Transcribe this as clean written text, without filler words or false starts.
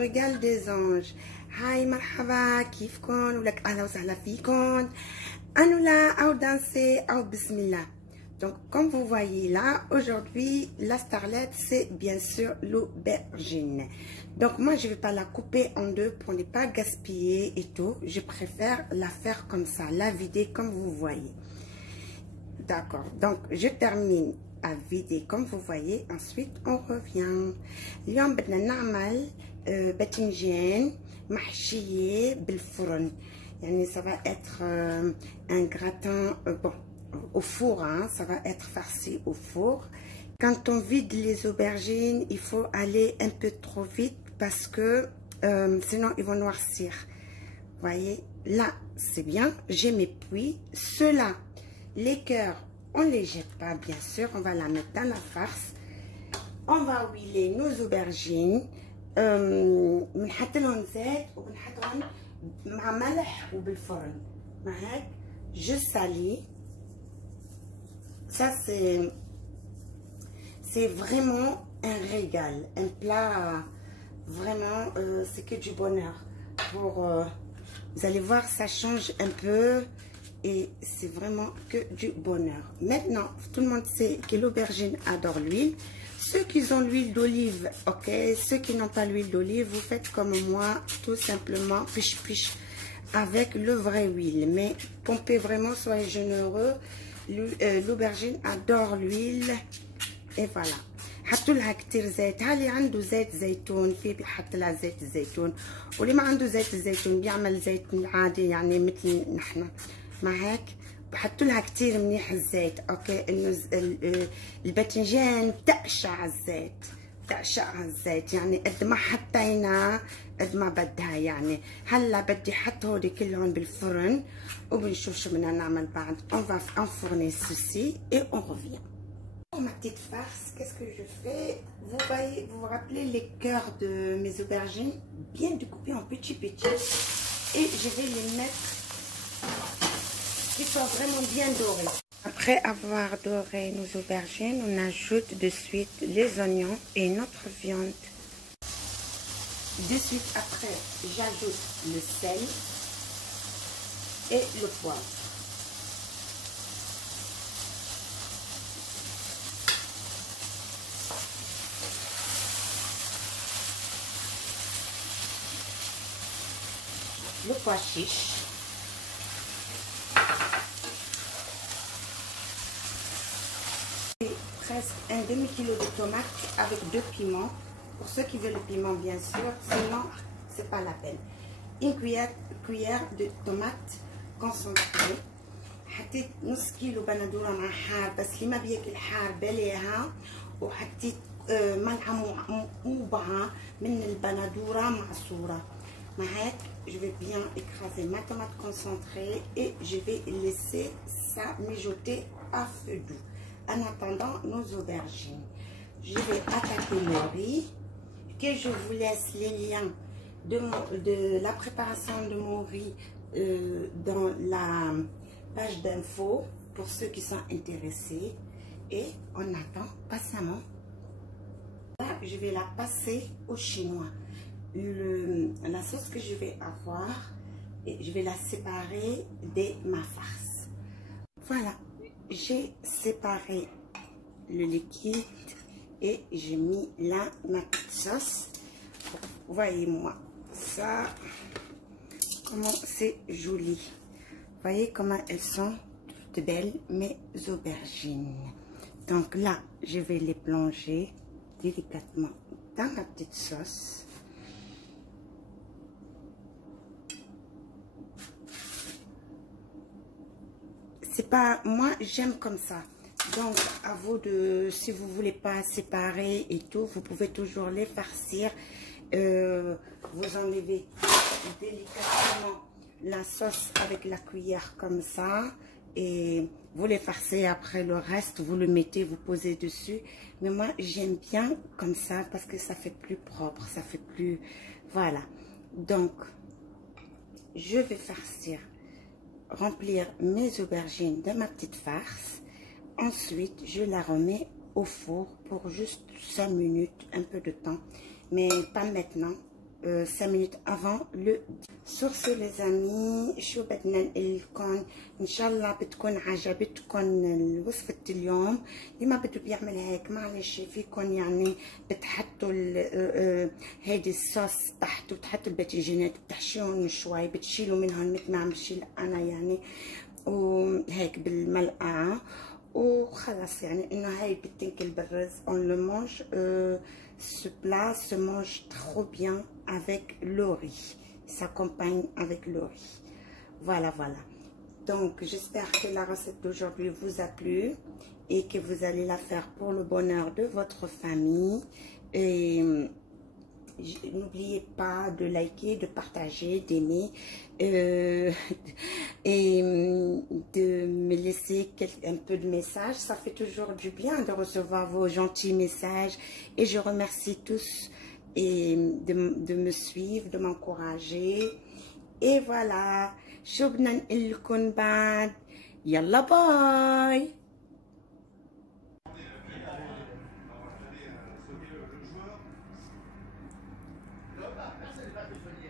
régal des anges. Hi marhaba, kifkon, ou lak ahla wa sahla fikon. Anoula, ou danser, ou bismillah. Donc, comme vous voyez là, aujourd'hui, la starlette, c'est bien sûr l'aubergine. Donc, moi, je ne vais pas la couper en deux pour ne pas gaspiller et tout. Je préfère la faire comme ça, la vider comme vous voyez. D'accord. Donc, je termine à vider comme vous voyez. Ensuite, on revient. اليوم بدنا نعمل باذنجان محشية بالفرن. يعني ça va être un gratin bon au four, hein, ça va être farci au four. Quand on vide les aubergines, il faut aller un peu trop vite parce que sinon ils vont noircir. Vous voyez, là c'est bien, j'ai mes puits. Ceux-là, les cœurs, on ne les jette pas bien sûr, on va la mettre dans la farce. On va huiler nos aubergines. بنحط لهم زيت وبنحطهم مع ملح وبالفرن مع هيك. Je salis. Ça c'est vraiment un régal, un plat vraiment c'est que du bonheur. Pour vous allez voir, ça change un peu et c'est vraiment que du bonheur. Maintenant, tout le monde sait que l'aubergine adore l'huile. Ceux qui ont l'huile d'olive, ok. Ceux qui n'ont pas l'huile d'olive, vous faites comme moi, tout simplement piche avec le vrai huile. Mais pompez vraiment, soyez généreux. L'aubergine adore l'huile. Et voilà. حطوا لها كتير زيت. اللي عنده زيت زيتون فيه بيحط لها زيت الزيتون، واللي ما عنده زيت الزيتون بيعمل زيت عادي يعني مثل نحن. مع هيك بحطوا لها كتير منيح الزيت، اوكي. انه الباذنجان بتقشع الزيت، بتقشع الزيت، يعني قد ما حطينا قد ما بدها. يعني هلا بدي احط هودي كلهم بالفرن وبنشوف شو بدنا نعمل بعد. On va enfourner ceci et on revient. Pour ma petite farce, qu'est-ce que je fais? Vous voyez, vous vous rappelez les cœurs de mes aubergines bien découpés en petits et je vais les mettre qui sont vraiment bien dorés. Après avoir doré nos aubergines, on ajoute de suite les oignons et notre viande. De suite après, j'ajoute le sel et le poivre. Le pois chiche. Presque un demi-kilo de tomates avec 2 piments. Pour ceux qui veulent le piment, bien sûr. Sinon, c'est pas la peine. Une cuillère de tomates concentrées. حطيت نص كيلو بندورة مع حار، بس اللي ما بياكل حار بليها. وحطيت ملعقة موبعة من البندورة معصورة. مع هيك je vais bien écraser ma tomate concentrée et je vais laisser ça mijoter à feu doux. En attendant nos aubergines, je vais attaquer le riz. Que je vous laisse les liens de la préparation de mon riz dans la page d'infos pour ceux qui sont intéressés. Et on attend patiemment. Là, je vais la passer au chinois. La sauce que je vais avoir, et je vais la séparer de ma farce. Voilà, j'ai séparé le liquide et j'ai mis là ma petite sauce. Voyez-moi ça, comment c'est joli. Voyez comment elles sont toutes belles, mes aubergines. Donc là, je vais les plonger délicatement dans ma petite sauce. C'est pas, moi j'aime comme ça. Donc à vous de, si vous voulez pas séparer et tout, vous pouvez toujours les farcir. Vous enlevez délicatement la sauce avec la cuillère comme ça et vous les farcez. Après le reste vous le mettez, vous posez dessus. Mais moi j'aime bien comme ça parce que ça fait plus propre, ça fait plus, voilà. Donc je vais farcir, remplir mes aubergines de ma petite farce. Ensuite, je la remets au four pour juste 5 minutes, un peu de temps, mais pas maintenant. 5 minutes avant le. Sur ce les amis شو بدنا نقولكم ان شاء الله بتكون عجبتكم وصفة اليوم. اللي ما بده بيعمل هيك معلش فيكم يعني بتحطوا هيدي الصوص تحت وتحطوا الباذنجانات بتحشيهم شوي بتشيلوا منهم مثل ما عم بشيل انا يعني وهيك بالملقعة وخلص يعني انه هاي بتنكل بالرز. on le mange ce plat se mange trop bien avec le riz, s'accompagne avec le riz. Voilà. Donc j'espère que la recette d'aujourd'hui vous a plu et que vous allez la faire pour le bonheur de votre famille. Et n'oubliez pas de liker, de partager, d'aimer et de me laisser un peu de messages. Ça fait toujours du bien de recevoir vos gentils messages et je remercie tous et de me suivre, de m'encourager. Et voilà, شكرا لكم بعد. يلا باي. Là, personne ne va te venir.